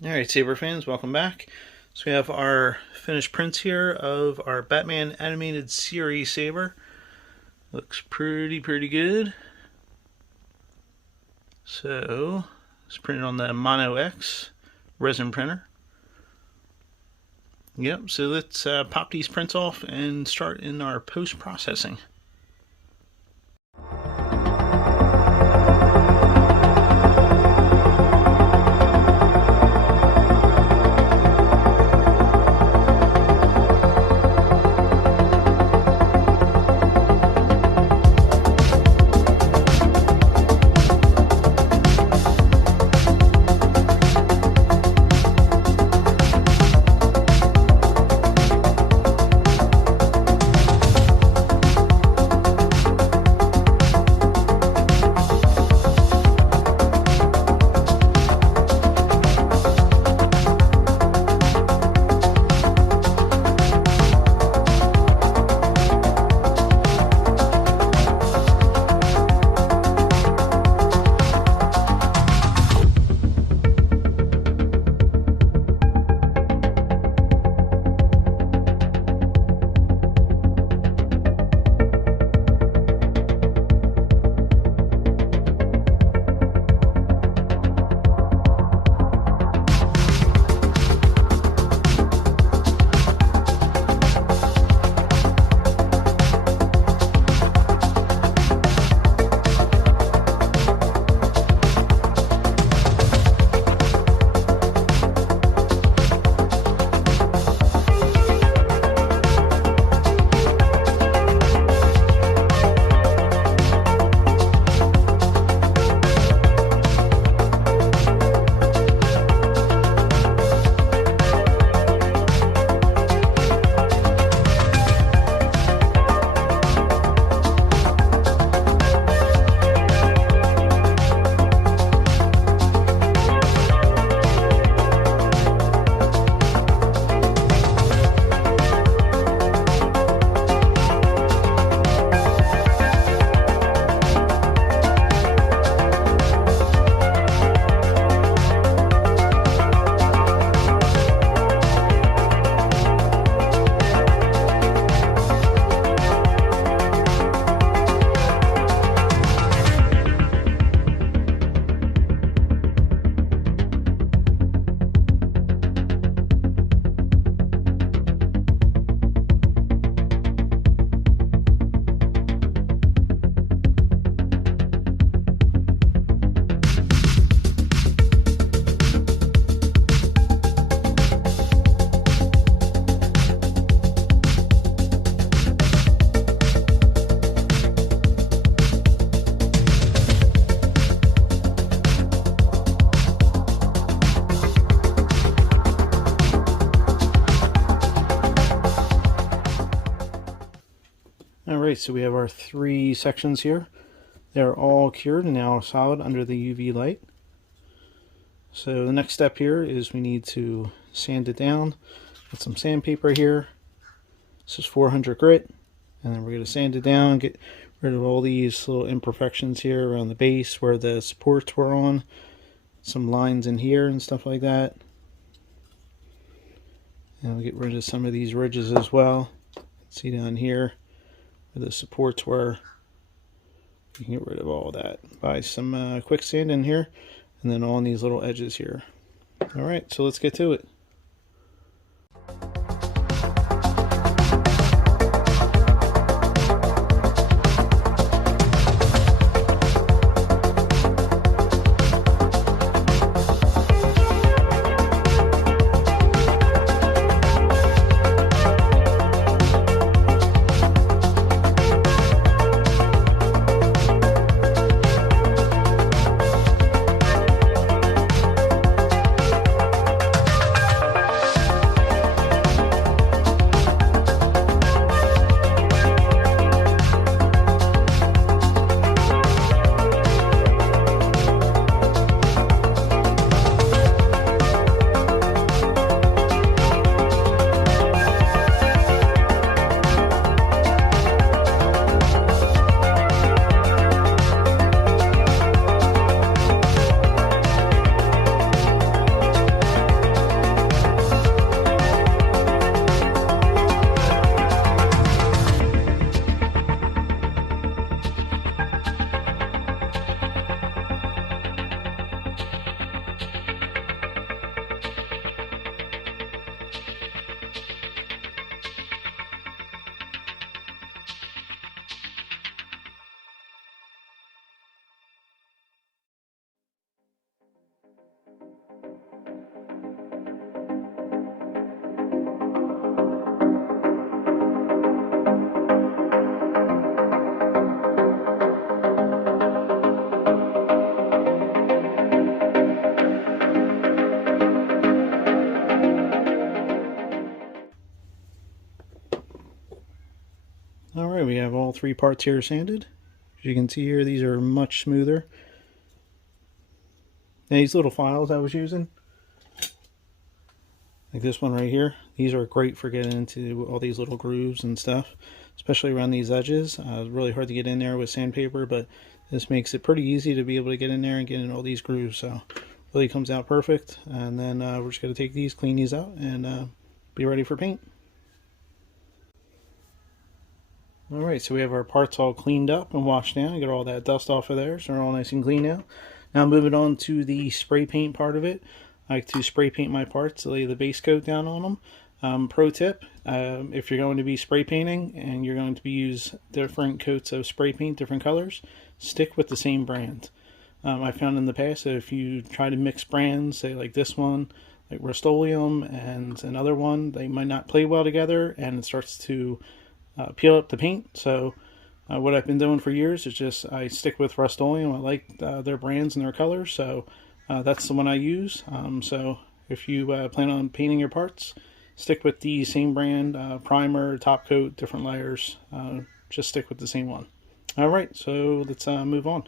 Alright, Saber fans, welcome back. So we have our finished prints here of our Batman animated series Saber. Looks pretty good. So it's printed on the Mono X resin printer. Yep, so let's pop these prints off and start in our post-processing. Alright, so we have our three sections here. They're all cured and now solid under the UV light. So the next step here is we need to sand it down with some sandpaper here. This is 400 grit, and then we're going to sand it down, get rid of all these little imperfections here around the base where the supports were on, some lines in here and stuff like that. And we'll get rid of some of these ridges as well. See down here where the supports were. You can get rid of all that by some quicksand in here, and then on these little edges here. Alright, so let's get to it. we have all 3 parts here sanded. As you can see here, these are much smoother. And these little files I was using, like this one right here, these are great for getting into all these little grooves and stuff, especially around these edges. It's really hard to get in there with sandpaper, but this makes it pretty easy to be able to get in there and get in all these grooves. So really comes out perfect. And then we're just going to take these, clean these out, and be ready for paint. Alright, so we have our parts all cleaned up and washed down. Get all that dust off of there, so they're all nice and clean now. Now moving on to the spray paint part of it. I like to spray paint my parts, lay the base coat down on them. Pro tip, if you're going to be spray painting and you're going to be use different coats of spray paint, different colors, stick with the same brand. I found in the past that if you try to mix brands, say like this one, like Rust-Oleum, and another one, they might not play well together, and it starts to peel up the paint. So what I've been doing for years is just I stick with Rust-Oleum. I like their brands and their colors, so that's the one I use. So if you plan on painting your parts, stick with the same brand, primer, top coat, different layers. Just stick with the same one. Alright, so let's move on.